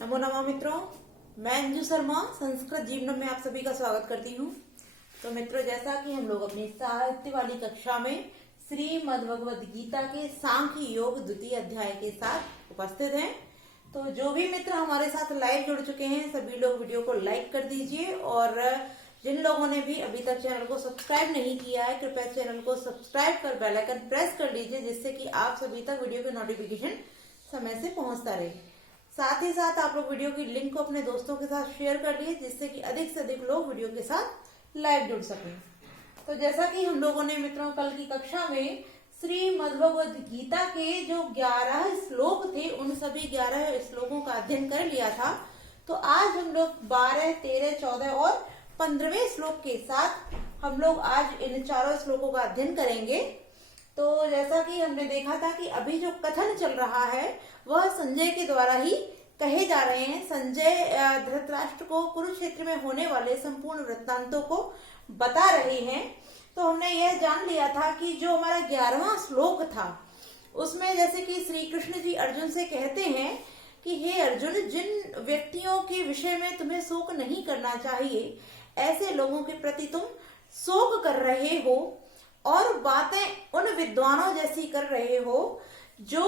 नमो नमः मित्रों, मैं अंजू शर्मा संस्कृत जीवनम में आप सभी का स्वागत करती हूँ। तो मित्रों, जैसा कि हम लोग अपनी साहित्य वाली कक्षा में श्रीमद् भगवद गीता के सांख्य योग द्वितीय अध्याय के साथ उपस्थित हैं, तो जो भी मित्र हमारे साथ लाइव जुड़ चुके हैं सभी लोग वीडियो को लाइक कर दीजिए, और जिन लोगों ने भी अभी तक चैनल को सब्सक्राइब नहीं किया है कृपया चैनल को सब्सक्राइब कर बेल आइकन प्रेस कर लीजिए, जिससे कि आप सभी तक वीडियो की नोटिफिकेशन समय से पहुंचता रहे। साथ ही साथ आप लोग वीडियो की लिंक को अपने दोस्तों के साथ शेयर कर लिए, जिससे कि अधिक से अधिक लोग वीडियो के साथ लाइव जुड़ सकें। तो जैसा कि हम लोगों ने मित्रों कल की कक्षा में श्रीमद्भगवद गीता के जो 11 श्लोक थे उन सभी 11 श्लोकों का अध्ययन कर लिया था, तो आज हम लोग 12, 13, 14 और 15वें श्लोक के साथ हम लोग आज इन चारों श्लोकों का अध्ययन करेंगे। तो जैसा कि हमने देखा था कि अभी जो कथन चल रहा है वह संजय के द्वारा ही कहे जा रहे हैं। संजय धृतराष्ट्र को कुरुक्षेत्र में होने वाले संपूर्ण वृत्तांतों को बता रहे हैं। तो हमने यह जान लिया था कि जो हमारा 11वां श्लोक था उसमें जैसे कि श्री कृष्ण जी अर्जुन से कहते हैं कि हे अर्जुन, जिन व्यक्तियों के विषय में तुम्हें शोक नहीं करना चाहिए ऐसे लोगों के प्रति तुम शोक कर रहे हो, और बातें उन विद्वानों जैसी कर रहे हो जो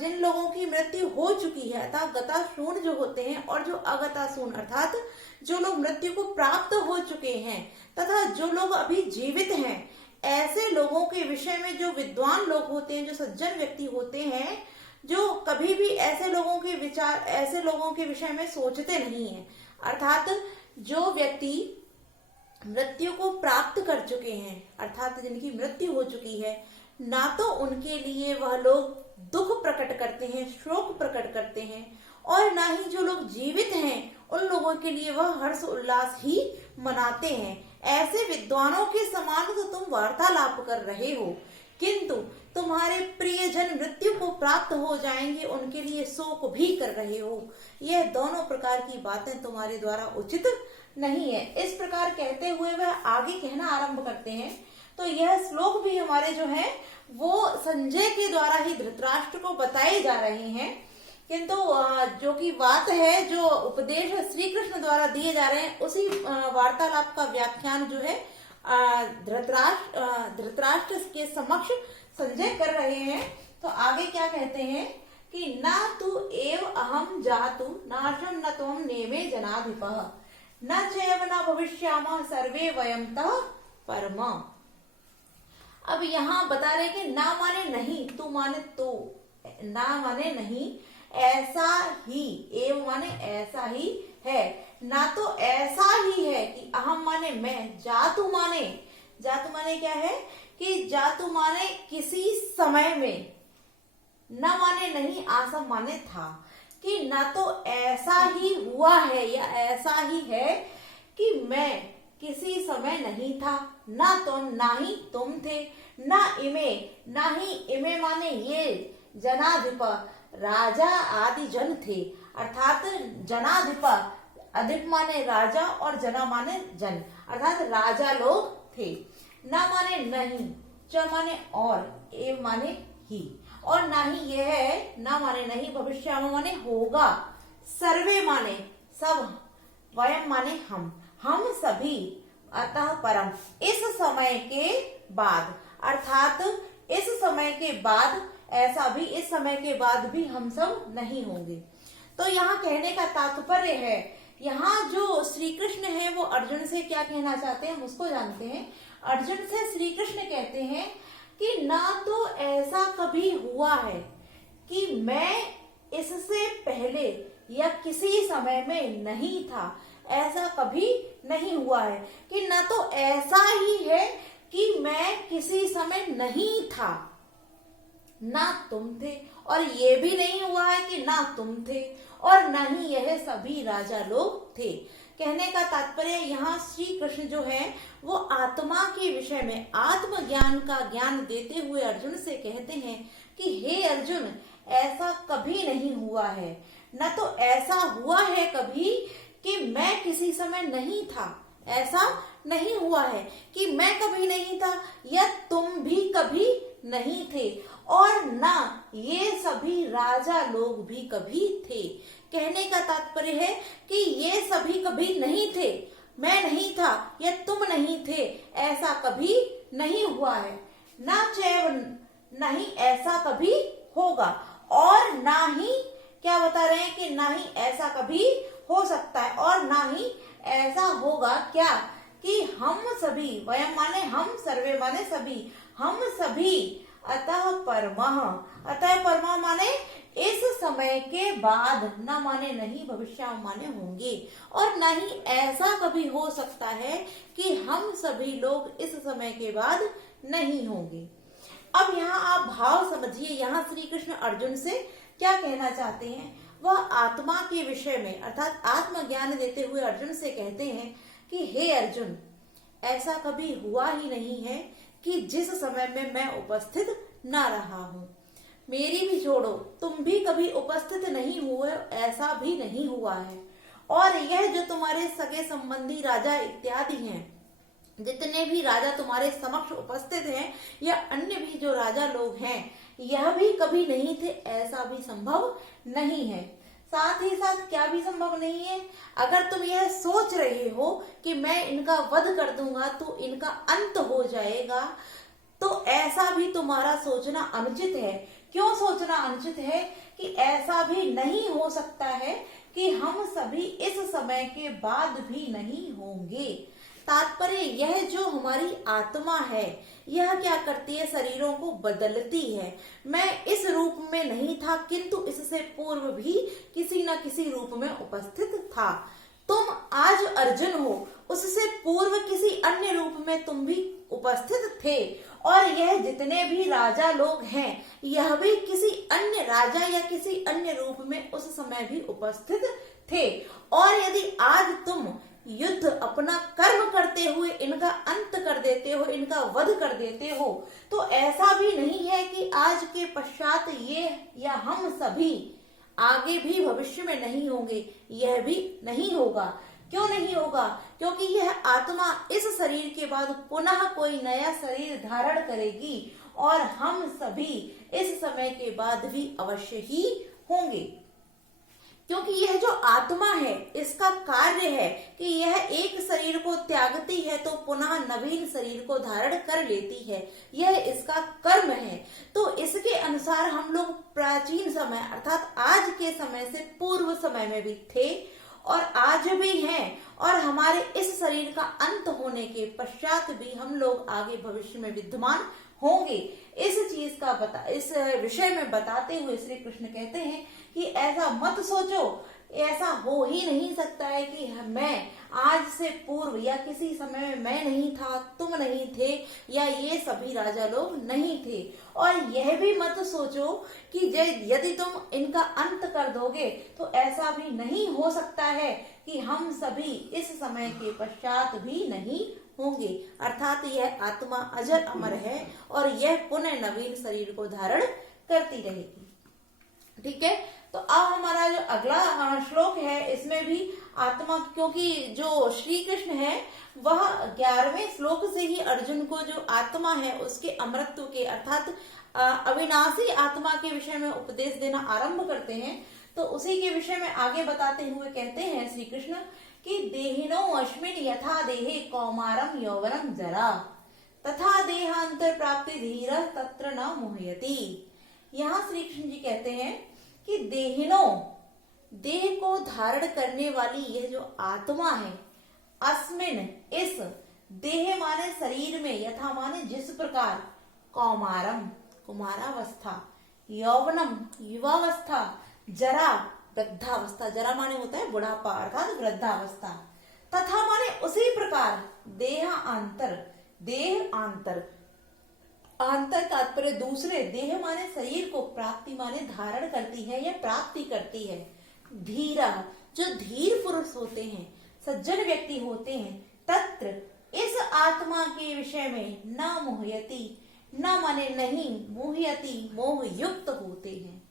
जिन लोगों की मृत्यु हो चुकी है, अर्थात गतासून जो होते हैं, और जो अगतासून अर्थात जो लोग मृत्यु को प्राप्त हो चुके हैं तथा जो लोग अभी जीवित हैं, ऐसे लोगों के विषय में जो विद्वान लोग होते हैं, जो सज्जन व्यक्ति होते हैं, जो कभी भी ऐसे लोगों के विचार ऐसे लोगों के विषय में सोचते नहीं है, अर्थात जो व्यक्ति मृत्यु को प्राप्त कर चुके हैं, अर्थात जिनकी मृत्यु हो चुकी है, ना तो उनके लिए वह लोग दुख प्रकट करते हैं, शोक प्रकट करते हैं, और ना ही जो लोग जीवित हैं उन लोगों के लिए वह हर्ष उल्लास ही मनाते हैं। ऐसे विद्वानों के समान तो तुम वार्तालाप कर रहे हो, किंतु तुम्हारे प्रियजन मृत्यु को प्राप्त हो जाएंगे उनके लिए शोक भी कर रहे हो। यह दोनों प्रकार की बातें तुम्हारे द्वारा उचित नहीं है। इस प्रकार कहते हुए वह आगे कहना आरंभ करते हैं। तो यह श्लोक भी हमारे जो है वो संजय के द्वारा ही धृतराष्ट्र को बताए जा रहे हैं, किंतु जो की बात है, जो उपदेश श्री कृष्ण द्वारा दिए जा रहे हैं, उसी वार्तालाप का व्याख्यान जो है धृतराष्ट्र के समक्ष संजय कर रहे हैं। तो आगे क्या कहते हैं कि ना तू एव अहम जातु नाशम न त्वम नेमे जनाधिपः न चैव न भविष्यामः सर्वे वयं तः परम। अब यहाँ बता रहे कि ना माने नहीं, तू माने तो, ना माने नहीं, ऐसा ही, एव माने ऐसा ही है, ना तो ऐसा ही है कि अहम माने मैं, जातु माने क्या है कि जातु माने किसी समय में, न माने नहीं, आसम माने था, कि ना तो ऐसा ही हुआ है या ऐसा ही है कि मैं किसी समय नहीं था, ना तो ना ही तुम थे, ना ही इमे माने ये जनाधिप राजा आदि जन थे, अर्थात जनाधिप अधिक माने राजा और जना माने जन, अर्थात राजा लोग थे। ना माने नहीं, च माने और, एव माने ही, और ना ही यह है, ना माने नहीं, भविष्य माने होगा, सर्वे माने सब, वयम माने हम सभी, अतः परम इस समय के बाद, अर्थात इस समय के बाद, ऐसा भी इस समय के बाद भी हम सब नहीं होंगे। तो यहाँ कहने का तात्पर्य है, यहाँ जो श्री कृष्ण है वो अर्जुन से क्या कहना चाहते हैं हम उसको जानते हैं। अर्जुन से श्री कृष्ण कहते हैं कि ना तो ऐसा कभी हुआ है कि मैं इससे पहले या किसी समय में नहीं था, ऐसा कभी नहीं हुआ है, कि ना तो ऐसा ही है कि मैं किसी समय नहीं था, ना तुम थे, और ये भी नहीं हुआ है कि ना तुम थे, और ना ही यह सभी राजा लोग थे। कहने का तात्पर्य यहाँ श्री कृष्ण जो है वो आत्मा के विषय में आत्मज्ञान का ज्ञान देते हुए अर्जुन से कहते हैं कि हे अर्जुन, ऐसा कभी नहीं हुआ है, न तो ऐसा हुआ है कभी कि मैं किसी समय नहीं था, ऐसा नहीं हुआ है कि मैं कभी नहीं था या तुम भी कभी नहीं थे, और ना ये सभी राजा लोग भी कभी थे। कहने का तात्पर्य है कि ये सभी कभी नहीं थे, मैं नहीं था या तुम नहीं थे, ऐसा कभी नहीं हुआ है। ना चैव नहीं ऐसा कभी होगा, और ना ही क्या बता रहे हैं कि ना ही ऐसा कभी हो सकता है, और ना ही ऐसा होगा क्या कि हम सभी, वयम माने हम, सर्वे माने सभी, हम सभी अतः परमः, अतः परमः माने इस समय के बाद, न माने नहीं, भविष्य माने होंगे, और न ही ऐसा कभी हो सकता है कि हम सभी लोग इस समय के बाद नहीं होंगे। अब यहाँ आप भाव समझिए, यहाँ श्री कृष्ण अर्जुन से क्या कहना चाहते हैं। वह आत्मा के विषय में अर्थात आत्मज्ञान देते हुए अर्जुन से कहते हैं कि हे अर्जुन, ऐसा कभी हुआ ही नहीं है कि जिस समय में मैं उपस्थित ना रहा हूं। मेरी भी छोड़ो, तुम भी कभी उपस्थित नहीं हुए, ऐसा भी नहीं हुआ है। और यह जो तुम्हारे सगे संबंधी राजा इत्यादि हैं, जितने भी राजा तुम्हारे समक्ष उपस्थित हैं या अन्य भी जो राजा लोग हैं, यह भी कभी नहीं थे, ऐसा भी संभव नहीं है। साथ ही साथ क्या भी संभव नहीं है, अगर तुम यह सोच रहे हो कि मैं इनका वध कर दूंगा तो इनका अंत हो जाएगा, तो ऐसा भी तुम्हारा सोचना अनुचित है। क्यों सोचना अनुचित है कि ऐसा भी नहीं हो सकता है कि हम सभी इस समय के बाद भी नहीं होंगे। तात्पर्य यह जो हमारी आत्मा है, यह क्या करती है, शरीरों को बदलती है। मैं इस रूप में नहीं था, किंतु इससे पूर्व भी किसी न किसी रूप में उपस्थित था। तुम आज अर्जुन हो, उससे पूर्व किसी अन्य रूप में तुम भी उपस्थित थे, और यह जितने भी राजा लोग हैं, यह भी किसी अन्य राजा या किसी अन्य रूप में उस समय भी उपस्थित थे। और यदि आज तुम युद्ध अपना कर्म करते हुए इनका अंत कर देते हो, इनका वध कर देते हो, तो ऐसा भी नहीं है कि आज के पश्चात ये या हम सभी आगे भी भविष्य में नहीं होंगे। यह भी नहीं होगा। क्यों नहीं होगा? क्योंकि यह आत्मा इस शरीर के बाद पुनः कोई नया शरीर धारण करेगी, और हम सभी इस समय के बाद भी अवश्य ही होंगे। क्योंकि यह जो आत्मा है, इसका कार्य है कि यह एक शरीर को त्यागती है तो पुनः नवीन शरीर को धारण कर लेती है, यह इसका कर्म है। तो इसके अनुसार हम लोग प्राचीन समय अर्थात आज के समय से पूर्व समय में भी थे और आज भी हैं, और हमारे इस शरीर का अंत होने के पश्चात भी हम लोग आगे भविष्य में विद्यमान होंगे। इस चीज का इस विषय में बताते हुए श्री कृष्ण कहते हैं कि ऐसा मत सोचो, ऐसा हो ही नहीं सकता है कि मैं आज से पूर्व या किसी समय में मैं नहीं था, तुम नहीं थे, या ये सभी राजा लोग नहीं थे। और यह भी मत सोचो कि यदि तुम इनका अंत कर दोगे तो ऐसा भी नहीं हो सकता है कि हम सभी इस समय के पश्चात भी नहीं होंगे। अर्थात यह आत्मा अजर अमर है और यह पुनः नवीन शरीर को धारण करती रहेगी। ठीक है, तो अब हमारा जो अगला श्लोक है, इसमें भी आत्मा, क्योंकि जो श्री कृष्ण है वह 11वें श्लोक से ही अर्जुन को जो आत्मा है उसके अमृतत्व के अर्थात अविनाशी आत्मा के विषय में उपदेश देना आरंभ करते हैं। तो उसी के विषय में आगे बताते हुए कहते हैं श्री कृष्ण कि देहिनो अस्मिन् यथा देहे कौमारम यौवनम जरा तथा देहांतर प्राप्ति धीर तत्र न मोहयति। यहाँ श्री कृष्ण जी कहते हैं कि देहिनो, देह को धारण करने वाली यह जो आत्मा है, अस्मिन, इस, देह माने शरीर में, यथा माने जिस प्रकार, कौमारम, कुमारावस्था, यौवनम, युवावस्था, जरा, वृद्धावस्था, जरा माने होता है बुढ़ापा अर्थात वृद्धावस्था, तथा माने उसी प्रकार देहांतर, देह आंतर, आंतर तात्पर्य दूसरे, देह माने शरीर को, प्राप्ति माने धारण करती है या प्राप्ति करती है। धीरा, जो धीर पुरुष होते हैं, सज्जन व्यक्ति होते हैं, तत्र, इस आत्मा के विषय में न मोहयति, न माने नहीं, मोहयति, मोह युक्त होते हैं।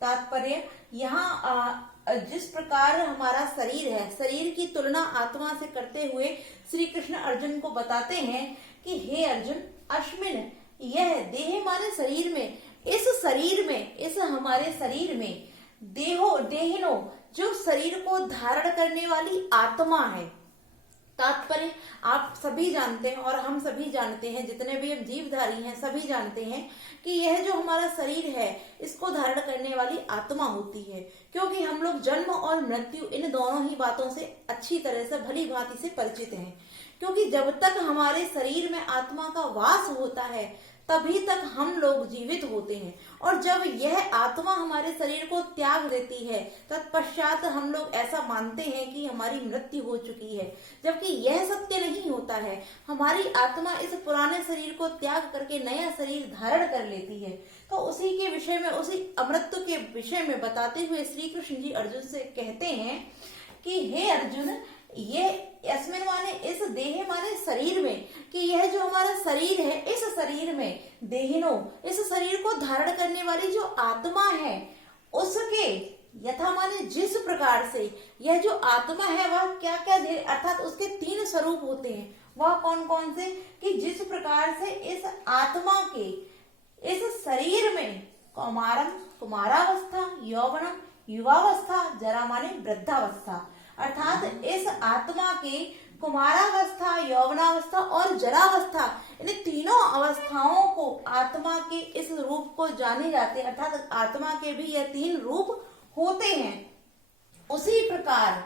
तात्पर्य यहाँ जिस प्रकार हमारा शरीर है, शरीर की तुलना आत्मा से करते हुए श्री कृष्ण अर्जुन को बताते हैं कि हे अर्जुन, अस्मिन, यह देह माने शरीर में, इस शरीर में, इस हमारे शरीर में देहिनो जो शरीर को धारण करने वाली आत्मा है। तात्पर्य आप सभी जानते हैं और हम सभी जानते हैं, जितने भी हम जीवधारी हैं सभी जानते हैं कि यह जो हमारा शरीर है इसको धारण करने वाली आत्मा होती है। क्योंकि हम लोग जन्म और मृत्यु इन दोनों ही बातों से अच्छी तरह से भली भांति से परिचित हैं। क्योंकि जब तक हमारे शरीर में आत्मा का वास होता है तभी तक हम लोग जीवित होते हैं, और जब यह आत्मा हमारे शरीर को त्याग देती है तत्पश्चात हम लोग ऐसा मानते हैं कि हमारी मृत्यु हो चुकी है, जबकि यह सत्य नहीं होता है। हमारी आत्मा इस पुराने शरीर को त्याग करके नया शरीर धारण कर लेती है। तो उसी के विषय में, उसी अमृत के विषय में बताते हुए श्री कृष्ण जी अर्जुन से कहते हैं कि हे अर्जुन, ये अस्मिन माने इस देह माने शरीर में, कि यह जो हमारा शरीर है इस शरीर में देहिनो, इस शरीर को धारण करने वाली जो आत्मा है उसके यथा माने जिस प्रकार से यह जो आत्मा है वह क्या क्या अर्थात उसके 3 स्वरूप होते हैं। वह कौन कौन से? कि जिस प्रकार से इस आत्मा के इस शरीर में कुमारावस्था, यौवनम युवावस्था, जरा माने वृद्धावस्था, अर्थात इस आत्मा के कुमारावस्था, यौवनावस्था और जरावस्था, इन तीनों अवस्थाओं को आत्मा के इस रूप को जाने जाते हैं। अर्थात आत्मा के भी यह 3 रूप होते हैं। उसी प्रकार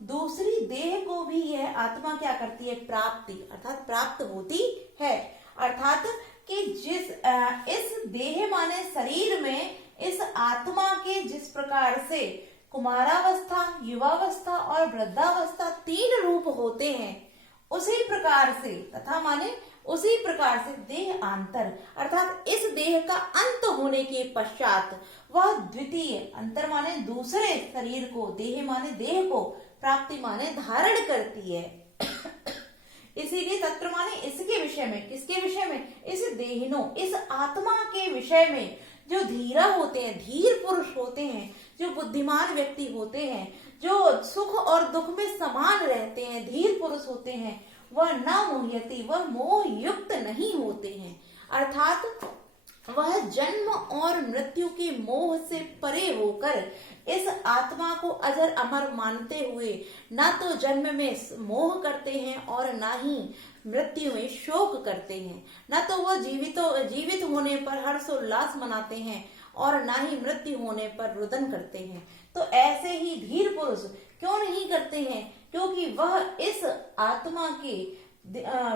दूसरी देह को भी यह आत्मा क्या करती है? प्राप्ति, अर्थात प्राप्त होती है। अर्थात कि जिस इस देह माने शरीर में इस आत्मा के जिस प्रकार से कुमारावस्था, युवावस्था और वृद्धावस्था 3 रूप होते हैं, उसी प्रकार से तथा माने उसी प्रकार से देह अंतर, अर्थात इस देह का अंत होने के पश्चात वह द्वितीय, अंतर माने दूसरे शरीर को, देह माने देह को, प्राप्ति माने धारण करती है। इसीलिए तत्र माने इसके विषय में, किसके विषय में? इस देहिनो, इस आत्मा के विषय में जो धीरा होते हैं, धीर पुरुष होते हैं, जो बुद्धिमान व्यक्ति होते हैं, जो सुख और दुख में समान रहते हैं, धीर पुरुष होते हैं, वह न मोह्यति, वह मोह युक्त नहीं होते हैं। अर्थात वह जन्म और मृत्यु के मोह से परे होकर इस आत्मा को अजर अमर मानते हुए न तो जन्म में मोह करते हैं और न ही मृत्यु में शोक करते हैं। न तो वह जीवित होने पर हर्षोल्लास मनाते हैं और न ही मृत्यु होने पर रुदन करते हैं। तो ऐसे ही धीर पुरुष क्यों नहीं करते हैं? क्योंकि वह इस आत्मा के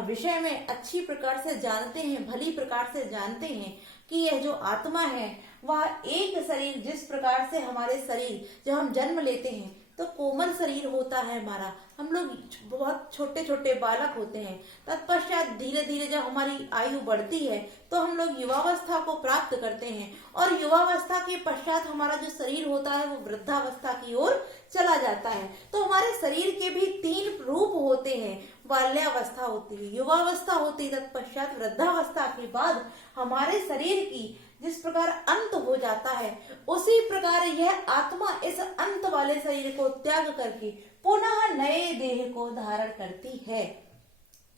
विषय में अच्छी प्रकार से जानते हैं, भली प्रकार से जानते हैं कि यह जो आत्मा है वह एक शरीर, जिस प्रकार से हमारे शरीर जब हम जन्म लेते हैं तो कोमल शरीर होता है हमारा, हम लोग बहुत छोटे छोटे बालक होते हैं। तत्पश्चात धीरे धीरे जब हमारी आयु बढ़ती है तो हम लोग युवावस्था को प्राप्त करते हैं, और युवावस्था के पश्चात हमारा जो शरीर होता है वो वृद्धावस्था की ओर चला जाता है। तो हमारे शरीर के भी 3 रूप होते हैं। बाल्यावस्था होती है, युवावस्था होती है, तत्पश्चात वृद्धावस्था के बाद हमारे शरीर की जिस प्रकार अंत हो जाता है, उसी प्रकार यह आत्मा इस अंत वाले शरीर को त्याग करके पुनः नए देह को धारण करती है।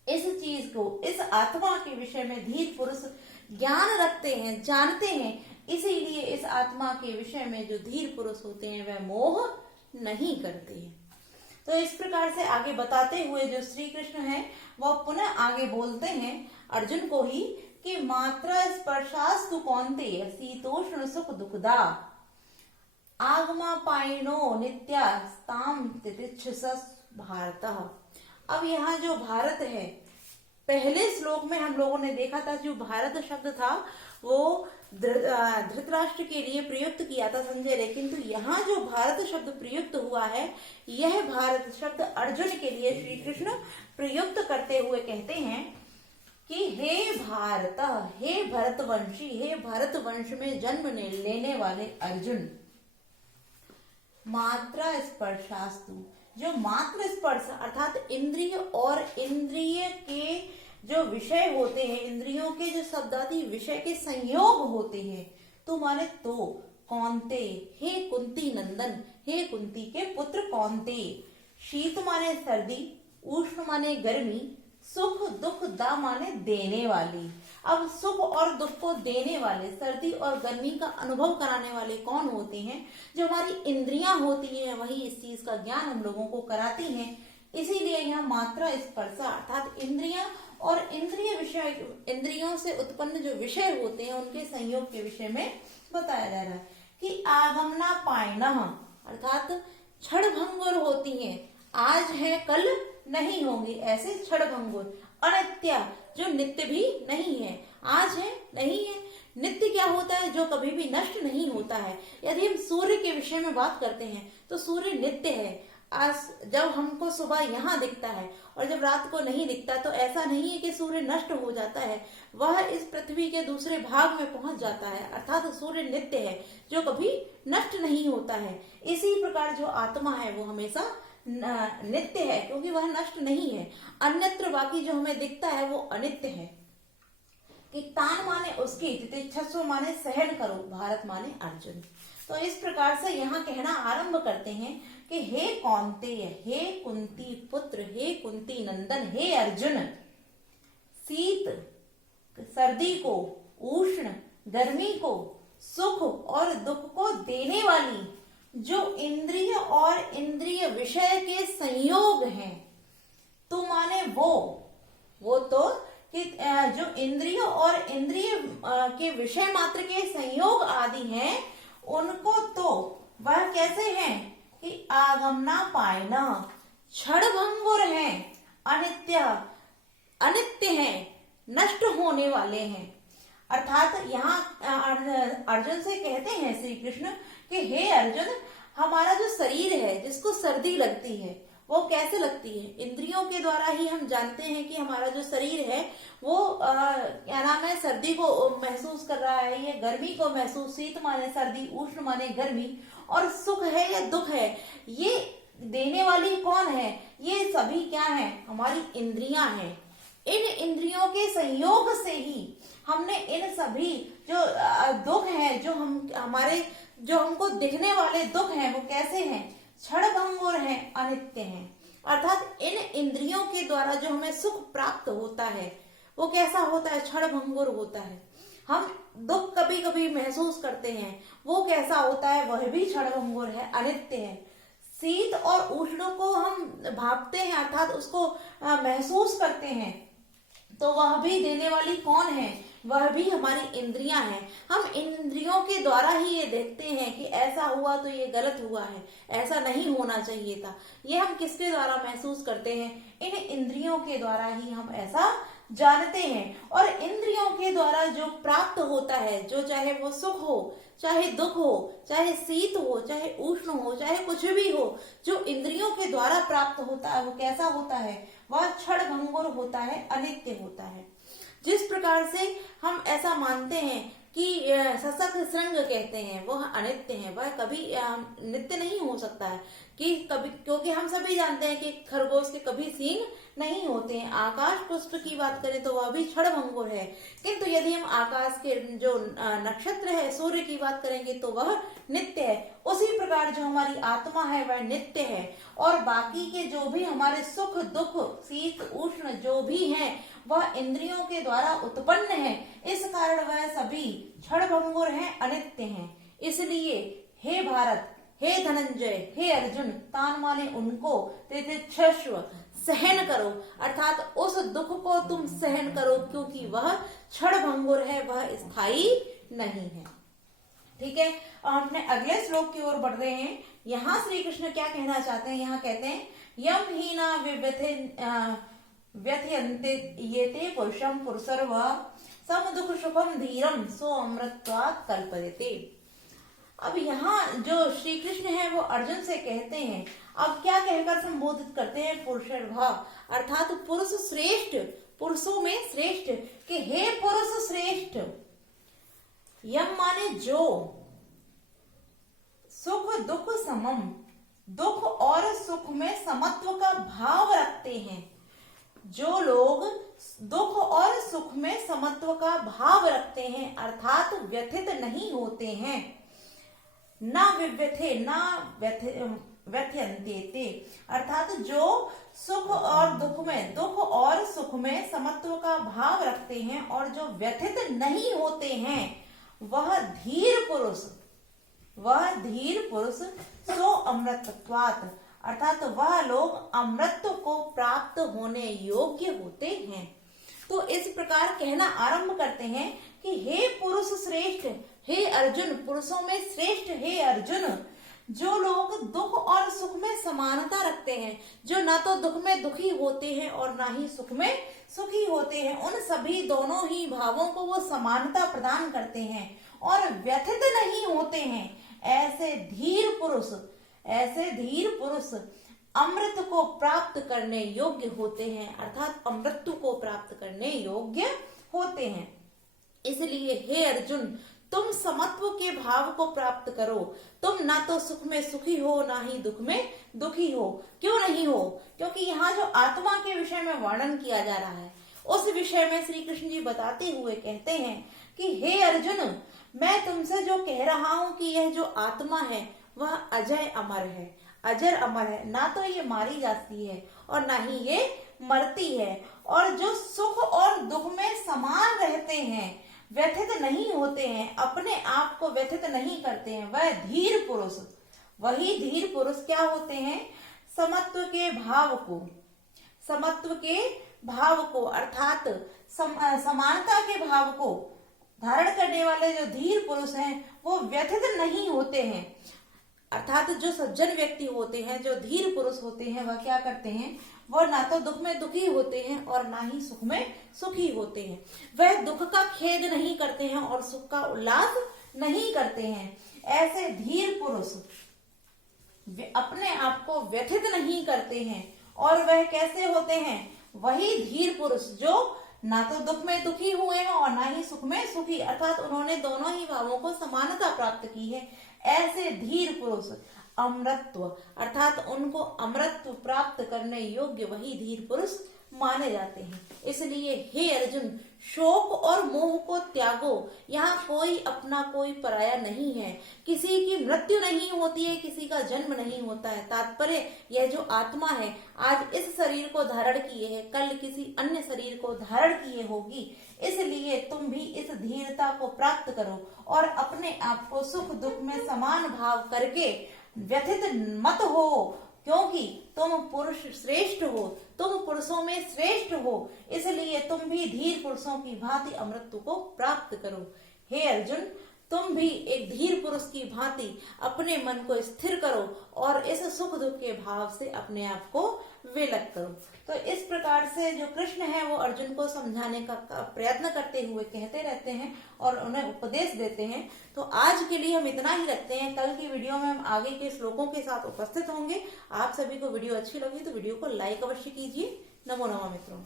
इस चीज को, इस आत्मा के विषय में धीर पुरुष ज्ञान रखते हैं, जानते हैं। इसीलिए इस आत्मा के विषय में जो धीर पुरुष होते हैं वह मोह नहीं करते हैं। तो इस प्रकार से आगे बताते हुए जो श्री कृष्ण है वह पुनः आगे बोलते हैं अर्जुन को ही कि मात्रा स्पर्शास्तु कौन्तेय शीतोष्ण सुख दुखदा आगमा पायनो नित्यास्ताम तितिक्षसस भारतः। अब यहाँ जो भारत है, पहले श्लोक में हम लोगों ने देखा था जो भारत शब्द था वो धृतराष्ट्र के लिए प्रयुक्त किया था संजय ने, किंतु यहाँ जो भारत शब्द प्रयुक्त हुआ है यह भारत शब्द अर्जुन के लिए श्री कृष्ण प्रयुक्त करते हुए कहते हैं कि हे भारत, हे भरतवंशी, हे भारतवंश में जन्म लेने वाले अर्जुन, मात्रा स्पर्शास्तु, जो मात्र स्पर्श अर्थात इंद्रिय और इंद्रिय के जो विषय होते हैं, इंद्रियों के जो शब्दादि विषय के संयोग होते हैं, तो माने तो कौन्ते, हे कुंती नंदन, हे कुंती के पुत्र कौन्ते, शीत माने सर्दी, उष्ण माने गर्मी, सुख दुख दा माने देने वाली, अब सुख और दुख को देने वाले, सर्दी और गर्मी का अनुभव कराने वाले कौन होते हैं? जो हमारी इंद्रियां होती हैं, वही इस चीज का ज्ञान हम लोगों को कराती हैं। इसीलिए यहाँ मात्रा स्पर्शा अर्थात इंद्रियां और इंद्रिय विषय, इंद्रियों से उत्पन्न जो विषय होते हैं उनके संयोग के विषय में बताया जा रहा है कि आगमना पायना अर्थात क्षणभंगुर होती हैं, आज है कल नहीं होंगी, ऐसे क्षणभंगुर। अनित्य जो नित्य भी नहीं है, आज है नहीं है। नित्य क्या होता है? जो कभी भी नष्ट नहीं होता है। यदि हम सूर्य के विषय में बात करते हैं तो सूर्य नित्य है। आज जब हमको सुबह यहाँ दिखता है और जब रात को नहीं दिखता तो ऐसा नहीं है कि सूर्य नष्ट हो जाता है, वह इस पृथ्वी के दूसरे भाग में पहुंच जाता है, अर्थात सूर्य नित्य है जो कभी नष्ट नहीं होता है। इसी प्रकार जो आत्मा है वो हमेशा नित्य है क्योंकि वह नष्ट नहीं है। अन्यत्र बाकी जो हमें दिखता है वो अनित्य है। कि तान माने उसकी, तितिक्षस्व माने सहन करो, भारत माने अर्जुन। तो इस प्रकार से यहाँ कहना आरंभ करते हैं कि हे कौन्तेय, हे कुंती पुत्र, हे कुंती नंदन, हे अर्जुन, शीत सर्दी को, उष्ण गर्मी को, सुख और दुख को देने वाली जो इंद्रिय और इंद्रिय विषय के संयोग हैं, तो माने वो तो कि जो इंद्रिय और इंद्रिय के विषय मात्र के संयोग आदि हैं, उनको तो वह कैसे हैं कि आगमना पायना, क्षणभंगुर हैं, अनित्य हैं, नष्ट होने वाले हैं। अर्थात यहाँ अर्जुन से कहते हैं श्री कृष्ण कि हे अर्जुन, हमारा जो शरीर है जिसको सर्दी लगती है वो कैसे लगती है? इंद्रियों के द्वारा ही हम जानते हैं कि हमारा जो शरीर है वो क्या नाम है, सर्दी को महसूस कर रहा है, ये गर्मी को महसूस, शीत माने सर्दी, उष्ण माने गर्मी, और सुख है या दुख है, ये देने वाली कौन है? ये सभी क्या है? हमारी इंद्रियां हैं। इन इंद्रियों के संयोग से ही हमने इन सभी जो दुख है, जो हमको दिखने वाले दुख हैं, वो कैसे हैं? क्षणभंगुर हैं, अनित्य हैं। अर्थात इन इंद्रियों के द्वारा जो हमें सुख प्राप्त होता है वो कैसा होता है? क्षणभंगुर होता है। हम दुख कभी कभी महसूस करते हैं, वो कैसा होता है? वह भी क्षणभंगुर है, अनित्य है। शीत और उष्ण को हम भापते हैं अर्थात उसको महसूस करते हैं, तो वह भी देने वाली कौन है? वह भी हमारी इंद्रियां हैं। हम इंद्रियों के द्वारा ही ये देखते हैं कि ऐसा हुआ तो ये गलत हुआ है, ऐसा नहीं होना चाहिए था। ये हम किसके द्वारा महसूस करते हैं? इन इंद्रियों के द्वारा ही हम ऐसा जानते हैं। और इंद्रियों के द्वारा जो प्राप्त होता है, जो चाहे वो सुख हो, चाहे दुख हो, चाहे शीत हो, चाहे उष्ण हो, चाहे कुछ भी हो, जो इंद्रियों के द्वारा प्राप्त होता है वो कैसा होता है? वह क्षणभंगुर होता है, अनित्य होता है। जिस प्रकार से हम ऐसा मानते हैं कि सशक श्रृंग कहते हैं, वह अनित्य है, वह कभी नित्य नहीं हो सकता है कि कभी, क्योंकि हम सभी जानते हैं कि खरगोश के कभी सींग नहीं होते हैं। आकाश पुष्प की बात करें तो वह भी क्षणभंगुर है, किंतु यदि हम आकाश के जो नक्षत्र है, सूर्य की बात करेंगे तो वह नित्य है। उसी प्रकार जो हमारी आत्मा है वह नित्य है, और बाकी के जो भी हमारे सुख दुख, शीत उष्ण जो भी हैं वह इंद्रियों के द्वारा उत्पन्न है। इस कारण वह सभी क्षणभंगुर हैं, अनित्य हैं। इसलिए हे भारत, हे धनंजय, हे अर्जुन, तान माने उनको, तितिक्षस्व सहन करो, अर्थात उस दुख को तुम सहन करो क्योंकि वह क्षणभंगुर है, वह स्थायी नहीं है। ठीक है, हम अपने अगले श्लोक की ओर बढ़ रहे हैं। यहाँ श्री कृष्ण क्या कहना चाहते हैं? यहाँ कहते हैं यम हीना व्यथयन्ते येते पुरुषम पुरुषर्व सम दुख सुखम धीरम सो अमृतत्वात् कल्पयते। अब यहाँ जो श्री कृष्ण है वो अर्जुन से कहते हैं, अब क्या कहकर संबोधित करते हैं? पुरुषर्व अर्थात पुरुष श्रेष्ठ, पुरुषों में श्रेष्ठ, कि हे पुरुष श्रेष्ठ। यम माने जो, सुख दुख समम, दुख और सुख में समत्व का भाव रखते हैं। जो लोग दुख और सुख में समत्व का भाव रखते हैं अर्थात व्यथित नहीं होते हैं, ना विव्यथे, ना व्यथयन्ते ते, अर्थात जो सुख और दुख में, दुख और सुख में समत्व का भाव रखते हैं और जो व्यथित नहीं होते हैं, वह धीर पुरुष, वह धीर पुरुष सो अमृतत्वात्, अर्थात वह लोग अमृत को प्राप्त होने योग्य होते हैं। तो इस प्रकार कहना आरंभ करते हैं कि हे पुरुष श्रेष्ठ, हे अर्जुन, पुरुषों में श्रेष्ठ हे अर्जुन, जो लोग दुख और सुख में समानता रखते हैं, जो ना तो दुख में दुखी होते हैं और ना ही सुख में सुखी होते हैं, उन सभी दोनों ही भावों को वो समानता प्रदान करते हैं और व्यथित नहीं होते हैं, ऐसे धीर पुरुष, ऐसे धीर पुरुष अमृत को प्राप्त करने योग्य होते हैं, अर्थात अमृत्यु को प्राप्त करने योग्य होते हैं। इसलिए हे अर्जुन, तुम समत्व के भाव को प्राप्त करो। तुम ना तो सुख में सुखी हो, ना ही दुख में दुखी हो। क्यों नहीं हो? क्योंकि यहाँ जो आत्मा के विषय में वर्णन किया जा रहा है, उस विषय में श्री कृष्ण जी बताते हुए कहते हैं कि हे अर्जुन, मैं तुमसे जो कह रहा हूं कि यह जो आत्मा है वह अजय अमर है, अजर अमर है, ना तो ये मारी जाती है और ना ही ये मरती है, और जो सुख और दुख में समान रहते हैं, व्यथित नहीं होते हैं, अपने आप को व्यथित नहीं करते हैं, वह धीर पुरुष, वही धीर पुरुष क्या होते हैं? समत्व के भाव को, समत्व के भाव को अर्थात समानता के भाव को धारण करने वाले जो धीर पुरुष हैं, वो व्यथित नहीं होते हैं। अर्थात जो सज्जन व्यक्ति होते हैं, जो धीर पुरुष होते हैं, वह क्या करते हैं? वह ना तो दुख में दुखी होते हैं और ना ही सुख में सुखी होते हैं। वह दुख का खेद नहीं करते हैं और सुख का उल्लास नहीं करते हैं। ऐसे धीर पुरुष अपने आप को व्यथित नहीं करते हैं। और वह कैसे होते हैं? वही धीर पुरुष जो ना तो दुख में दुखी हुए हैं और ना ही सुख में सुखी, अर्थात उन्होंने दोनों ही भावों को समानता प्राप्त की है। ऐसे धीर पुरुष अमृतत्व, अर्थात उनको अमृतत्व प्राप्त करने योग्य वही धीर पुरुष माने जाते हैं। इसलिए हे अर्जुन, शोक और मोह को त्यागो। यहाँ कोई अपना कोई पराया नहीं है, किसी की मृत्यु नहीं होती है, किसी का जन्म नहीं होता है। तात्पर्य यह जो आत्मा है, आज इस शरीर को धारण किए है, कल किसी अन्य शरीर को धारण किए होगी। इसलिए तुम भी इस धीरता को प्राप्त करो और अपने आप को सुख दुख में समान भाव करके व्यथित मत हो, क्योंकि तुम पुरुष श्रेष्ठ हो, तुम पुरुषों में श्रेष्ठ हो। इसलिए तुम भी धीर पुरुषों की भांति अमृतत्व को प्राप्त करो। हे अर्जुन, तुम भी एक धीर पुरुष की भांति अपने मन को स्थिर करो और इस सुख दुख के भाव से अपने आप को विलक करो। तो इस प्रकार से जो कृष्ण है वो अर्जुन को समझाने का प्रयत्न करते हुए कहते रहते हैं और उन्हें उपदेश देते हैं। तो आज के लिए हम इतना ही रखते हैं। कल की वीडियो में हम आगे के श्लोकों के साथ उपस्थित होंगे। आप सभी को वीडियो अच्छी लगी तो वीडियो को लाइक अवश्य कीजिए। नमो नमः मित्रों।